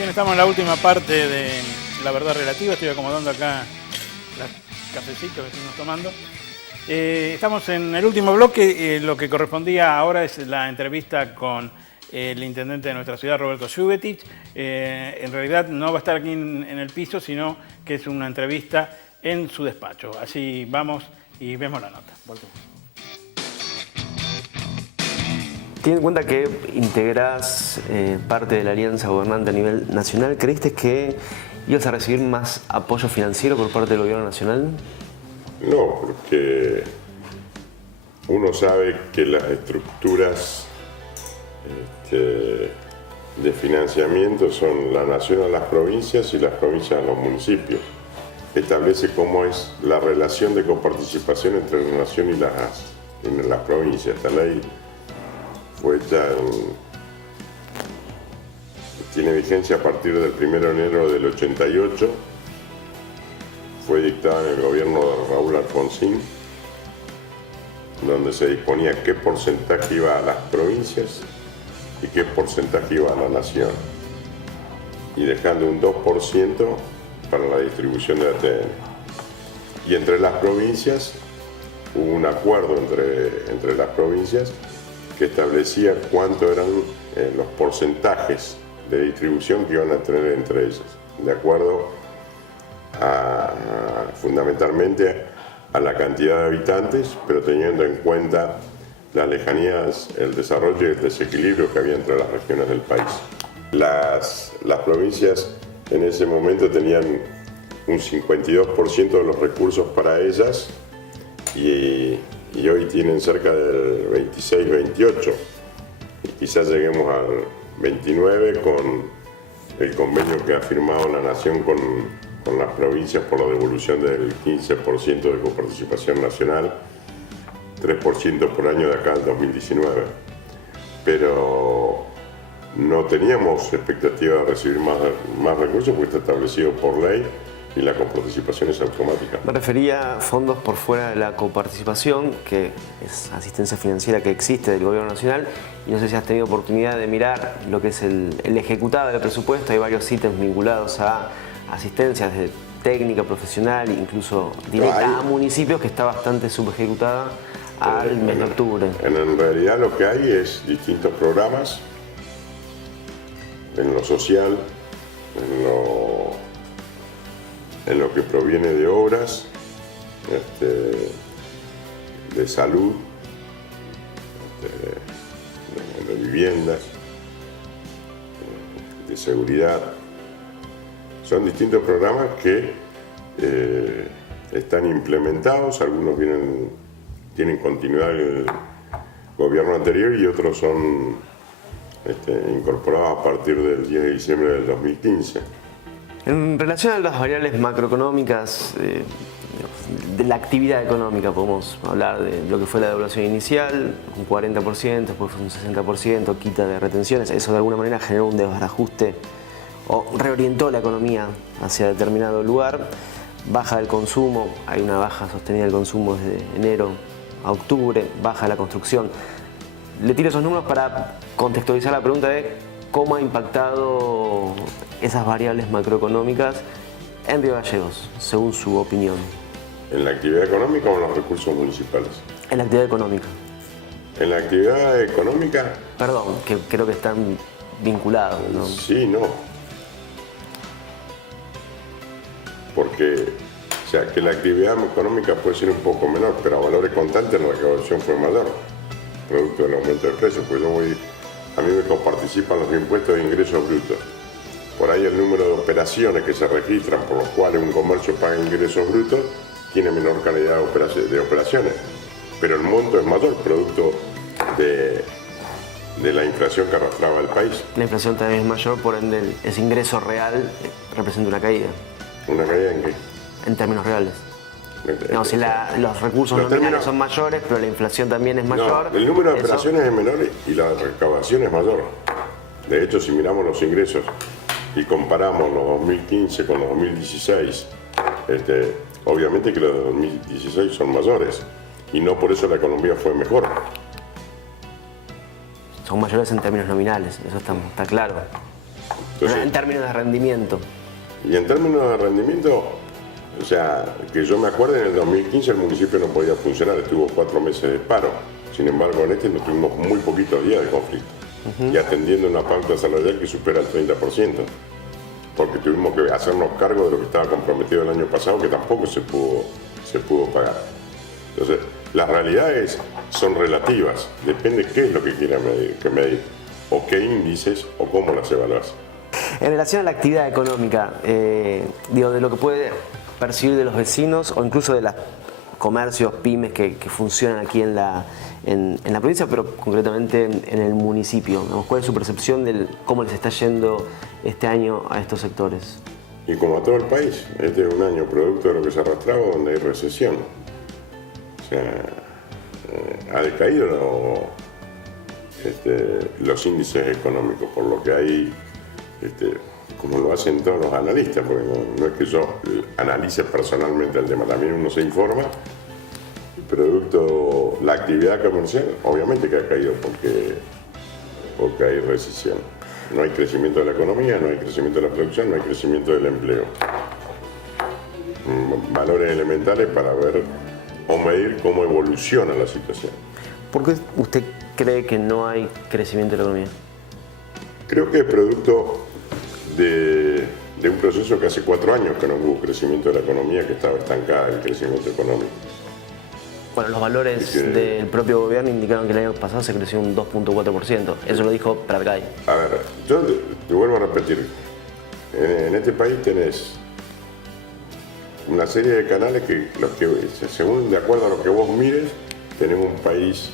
Bien, estamos en la última parte de La Verdad Relativa. Estoy acomodando acá los cafecitos que estuvimos tomando. Estamos en el último bloque. Lo que correspondía ahora es la entrevista con el intendente de nuestra ciudad, Roberto Schuvetich. En realidad no va a estar aquí en el piso, sino que es una entrevista en su despacho. Así vamos y vemos la nota. Volvemos. Teniendo en cuenta que integrás parte de la alianza gobernante a nivel nacional, ¿creíste que ibas a recibir más apoyo financiero por parte del gobierno nacional? No, porque uno sabe que las estructuras de financiamiento son la nación a las provincias y las provincias a los municipios. Establece cómo es la relación de coparticipación entre la nación y las provincias. Esta ley fue hecha tiene vigencia a partir del 1 de enero del 88. Fue dictada en el gobierno de Raúl Alfonsín, donde se disponía qué porcentaje iba a las provincias y qué porcentaje iba a la nación, y dejando un 2% para la distribución de ATN. Y entre las provincias hubo un acuerdo entre las provincias que establecía cuánto eran los porcentajes de distribución que iban a tener entre ellas, de acuerdo fundamentalmente a la cantidad de habitantes, pero teniendo en cuenta las lejanías, el desarrollo y el desequilibrio que había entre las regiones del país. Las provincias en ese momento tenían un 52% de los recursos para ellas y hoy tienen cerca del 26-28%. Y quizás lleguemos al 29% con el convenio que ha firmado la Nación con las provincias por la devolución del 15% de coparticipación nacional, 3% por año de acá al 2019. Pero no teníamos expectativa de recibir más recursos porque está establecido por ley y la coparticipación es automática. Me refería a fondos por fuera de la coparticipación, que es asistencia financiera que existe del gobierno nacional, y no sé si has tenido oportunidad de mirar lo que es el ejecutado del presupuesto. Hay varios ítems vinculados a asistencias de técnica profesional, incluso directa a municipios, que está bastante subejecutada al mes de octubre. En realidad lo que hay es distintos programas en lo social, en lo que proviene de obras, de salud, de viviendas, de seguridad. Son distintos programas que están implementados, algunos tienen continuidad en el gobierno anterior y otros son incorporados a partir del 10 de diciembre del 2015. En relación a las variables macroeconómicas de la actividad económica, podemos hablar de lo que fue la devaluación inicial, un 40%, después fue un 60%, quita de retenciones. Eso de alguna manera generó un desbarajuste o reorientó la economía hacia determinado lugar. Baja del consumo, hay una baja sostenida del consumo desde enero a octubre, baja la construcción. Le tiro esos números para contextualizar la pregunta de cómo ha impactado esas variables macroeconómicas en Río Gallegos, según su opinión. ¿En la actividad económica o en los recursos municipales? En la actividad económica. En la actividad económica... Perdón, que creo que están vinculados, ¿no? Sí, no. Porque, o sea, que la actividad económica puede ser un poco menor, pero a valores constantes la recaudación fue mayor, producto del aumento del precio, pues a mí me coparticipan los impuestos de ingresos brutos. Por ahí el número de operaciones que se registran por los cuales un comercio paga ingresos brutos tiene menor calidad de operaciones, pero el monto es mayor, producto de la inflación que arrastraba el país. La inflación también es mayor, por ende ese ingreso real representa una caída. ¿Una caída en qué? En términos reales. No, si los recursos nominales son mayores, pero la inflación también es mayor. No, el número de operaciones es menor y la recaudación es mayor. De hecho, si miramos los ingresos y comparamos los 2015 con los 2016, obviamente que los de 2016 son mayores y no por eso la economía fue mejor. Son mayores en términos nominales, eso está claro. Entonces, en términos de rendimiento. y en términos de rendimiento, o sea, que yo me acuerdo, en el 2015 el municipio no podía funcionar, estuvo 4 meses de paro. Sin embargo, en este no tuvimos muy poquitos días de conflicto. Y atendiendo una pauta salarial que supera el 30%. Porque tuvimos que hacernos cargo de lo que estaba comprometido el año pasado, que tampoco se pudo pagar. Entonces, las realidades son relativas. Depende qué es lo que quieran medir, o qué índices, o cómo las evaluás. En relación a la actividad económica, de lo que puede percibir de los vecinos o incluso de los comercios, pymes que funcionan aquí en la provincia, pero concretamente en el municipio. ¿Cuál es su percepción de cómo les está yendo este año a estos sectores? Y como a todo el país, este es un año producto de lo que se arrastraba donde hay recesión. O sea, ha decaído los índices económicos, por lo que hay, como lo hacen todos los analistas, porque no es que yo analice personalmente el tema, también uno se informa. Producto, la actividad comercial, obviamente que ha caído porque hay recesión. No hay crecimiento de la economía, no hay crecimiento de la producción, no hay crecimiento del empleo. Valores elementales para ver o medir cómo evoluciona la situación. ¿Por qué usted cree que no hay crecimiento de la economía? Creo que es producto de un proceso que hace 4 años que no hubo crecimiento de la economía, que estaba estancada el crecimiento económico. Bueno, los valores del propio gobierno indicaron que el año pasado se creció un 2.4%. Eso lo dijo Pratgay. A ver, yo te vuelvo a repetir. En este país tenés una serie de canales que, según de acuerdo a lo que vos mires, tenés un país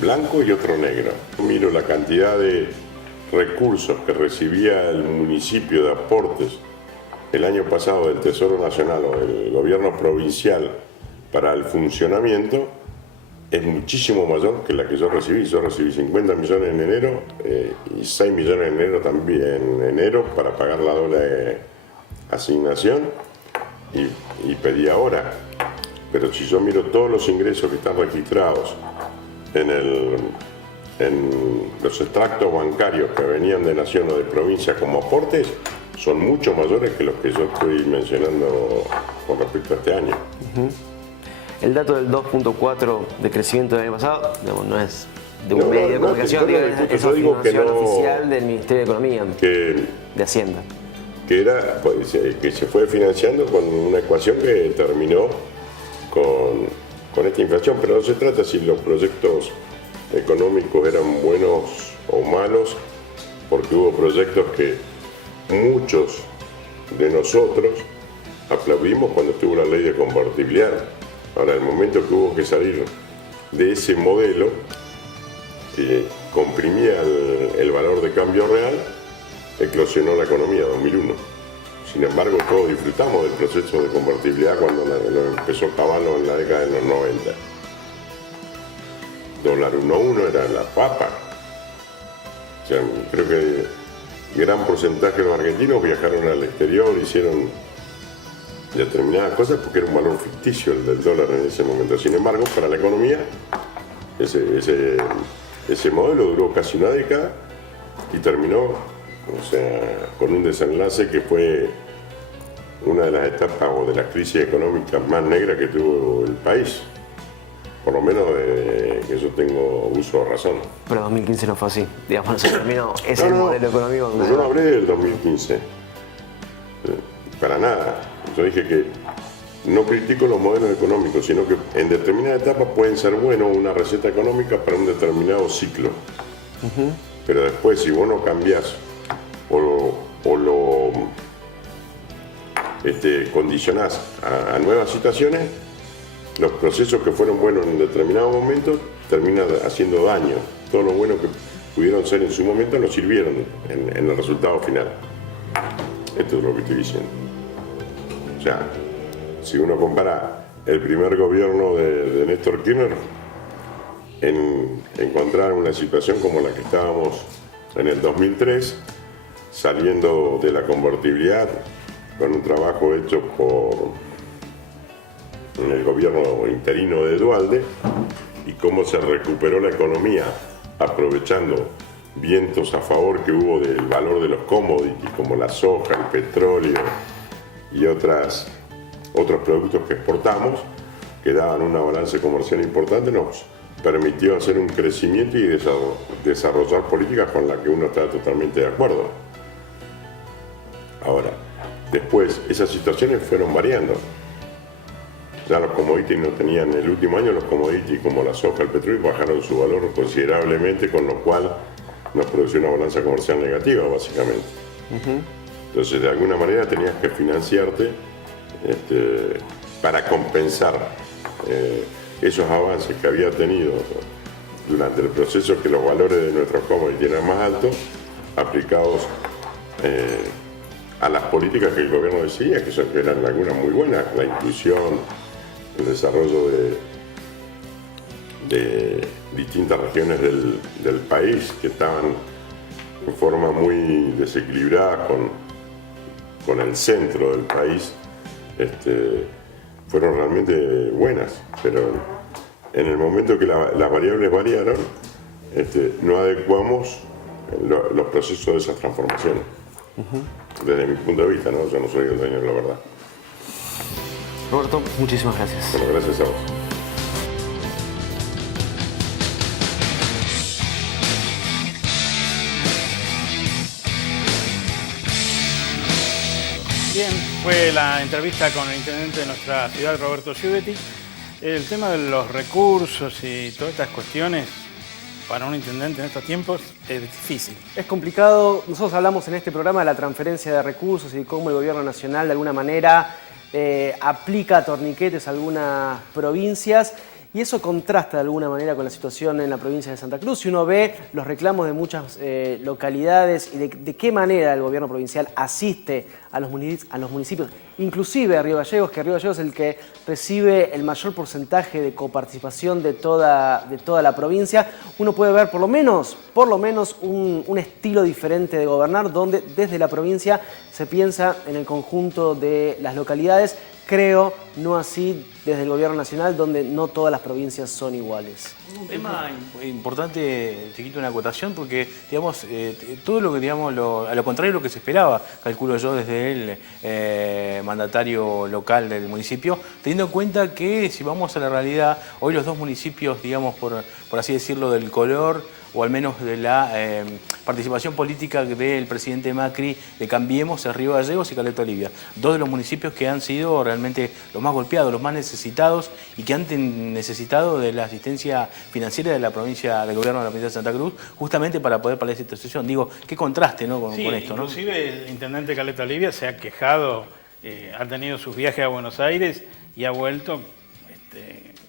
blanco y otro negro. Miro la cantidad de recursos que recibía el municipio de aportes el año pasado del Tesoro Nacional o del gobierno provincial para el funcionamiento, es muchísimo mayor que la que yo recibí. Yo recibí 50 millones en enero y 6 millones en enero también, en enero, para pagar la doble asignación y pedí ahora. Pero si yo miro todos los ingresos que están registrados en los extractos bancarios que venían de nación o de provincia como aportes, son mucho mayores que los que yo estoy mencionando con respecto a este año. El dato del 2.4 de crecimiento del año pasado, digamos, no es de un medio de comunicación, es afirmación oficial del Ministerio de Economía, de Hacienda. Que se fue financiando con una ecuación que terminó con esta inflación, pero no se trata si los proyectos económicos eran buenos o malos, porque hubo proyectos que muchos de nosotros aplaudimos cuando estuvo la ley de convertibilidad. Ahora, el momento que hubo que salir de ese modelo que comprimía el valor de cambio real, eclosionó la economía 2001. Sin embargo, todos disfrutamos del proceso de convertibilidad cuando lo empezó Caballo en la década de los 90. Dólar 1.1 era la papa. O sea, creo que gran porcentaje de los argentinos viajaron al exterior, hicieron determinadas cosas porque era un valor ficticio el del dólar en ese momento. Sin embargo, para la economía, ese modelo duró casi una década y terminó, o sea, con un desenlace que fue una de las etapas o de las crisis económicas más negras que tuvo el país. Por lo menos que yo tengo uso de razón. Pero 2015 no fue así. Digamos, no se terminó ese modelo económico. Yo no hablé del 2015. Para nada. Yo dije que no critico los modelos económicos, sino que en determinadas etapas pueden ser buenos una receta económica para un determinado ciclo. Pero después, si vos no cambiás o lo condicionás a nuevas situaciones, los procesos que fueron buenos en determinados momentos terminan haciendo daño. Todo lo bueno que pudieron ser en su momento no sirvieron en el resultado final. Esto es lo que estoy diciendo. O sea, si uno compara el primer gobierno de Néstor Kirchner, encontrar una situación como la que estábamos en el 2003, saliendo de la convertibilidad, con un trabajo hecho en el gobierno interino de Duhalde, y cómo se recuperó la economía aprovechando vientos a favor que hubo del valor de los commodities, como la soja, el petróleo y otros productos que exportamos, que daban una balanza comercial importante, nos permitió hacer un crecimiento y desarrollar políticas con las que uno está totalmente de acuerdo. Ahora, después, esas situaciones fueron variando. Ya los commodities no tenían, en el último año los commodities como la soja, el petróleo bajaron su valor considerablemente, con lo cual nos produció una balanza comercial negativa, básicamente. Entonces, de alguna manera tenías que financiarte para compensar esos avances que había tenido durante el proceso, que los valores de nuestros commodities eran más altos, aplicados a las políticas que el gobierno decía, que eran algunas muy buenas, la inclusión, el desarrollo de distintas regiones del país que estaban en forma muy desequilibrada con el centro del país, fueron realmente buenas, pero en el momento que las variables variaron, no adecuamos los procesos de esas transformaciones. Desde mi punto de vista, ¿no? Yo no soy el dueño de la verdad. Roberto, muchísimas gracias. Bueno, gracias a vos. Bien, fue la entrevista con el intendente de nuestra ciudad, Roberto Sciubetti. El tema de los recursos y todas estas cuestiones para un intendente en estos tiempos es difícil. Es complicado. Nosotros hablamos en este programa de la transferencia de recursos y cómo el gobierno nacional de alguna manera aplica torniquetes a algunas provincias, y eso contrasta de alguna manera con la situación en la provincia de Santa Cruz. Si uno ve los reclamos de muchas localidades y de qué manera el gobierno provincial asiste a los municipios, inclusive a Río Gallegos, que Río Gallegos es el que recibe el mayor porcentaje de coparticipación de toda la provincia, uno puede ver por lo menos un estilo diferente de gobernar, donde desde la provincia se piensa en el conjunto de las localidades. Creo, no así desde el gobierno nacional, donde no todas las provincias son iguales. Un tema importante, chiquito, una acotación, porque digamos, todo lo que, digamos, a lo contrario de lo que se esperaba, calculo yo, desde el mandatario local del municipio, teniendo en cuenta que, si vamos a la realidad, hoy los dos municipios, digamos, por así decirlo, del color, o al menos de la participación política del presidente Macri de Cambiemos, es Río Gallegos y Caleta Olivia. Dos de los municipios que han sido realmente los más golpeados, los más necesitados, y que han necesitado de la asistencia financiera de la provincia, del gobierno de la provincia de Santa Cruz, justamente para poder paliar esta situación. Digo, qué contraste, ¿no? con esto, ¿no? Inclusive el intendente Caleta Olivia se ha quejado, ha tenido sus viajes a Buenos Aires y ha vuelto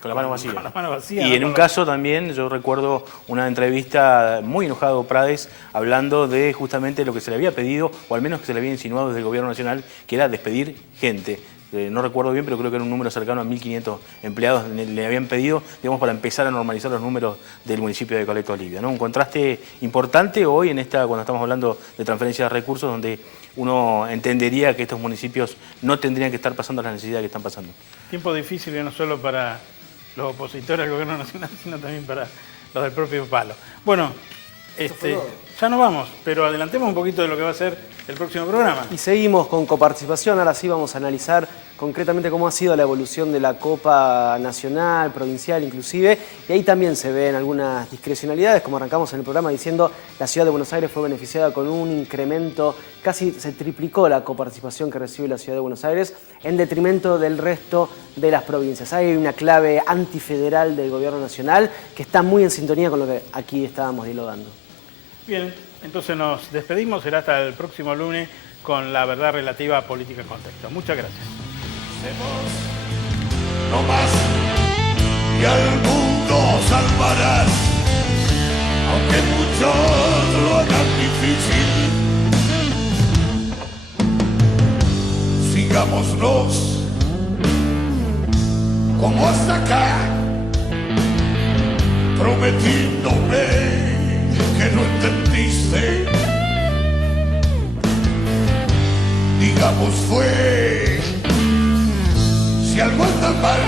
con la mano vacía. Con la mano vacía. Y en un caso también, yo recuerdo una entrevista muy enojado Prades, hablando de justamente lo que se le había pedido, o al menos que se le había insinuado desde el gobierno nacional, que era despedir gente. No recuerdo bien, pero creo que era un número cercano a 1.500 empleados le habían pedido, digamos, para empezar a normalizar los números del municipio de Caleta Olivia, ¿no? Un contraste importante hoy cuando estamos hablando de transferencia de recursos, donde uno entendería que estos municipios no tendrían que estar pasando las necesidades que están pasando. Tiempo difícil no solo para los opositores al gobierno nacional, sino también para los del propio palo. Bueno, ya nos vamos, pero adelantemos un poquito de lo que va a ser el próximo programa. Y seguimos con coparticipación. Ahora sí vamos a analizar concretamente cómo ha sido la evolución de la Copa nacional, provincial inclusive, y ahí también se ven algunas discrecionalidades, como arrancamos en el programa diciendo, la ciudad de Buenos Aires fue beneficiada con un incremento, casi se triplicó la coparticipación que recibe la ciudad de Buenos Aires, en detrimento del resto de las provincias. Hay una clave antifederal del gobierno nacional que está muy en sintonía con lo que aquí estábamos dialogando. Bien, entonces nos despedimos, será hasta el próximo lunes con la verdad relativa a política en contexto. Muchas gracias. No más, y al mundo salvarás, aunque muchos lo hagan difícil. Sigámonos como hasta acá, prometiéndome que no entendiste. Digamos fue, si algo anda mal,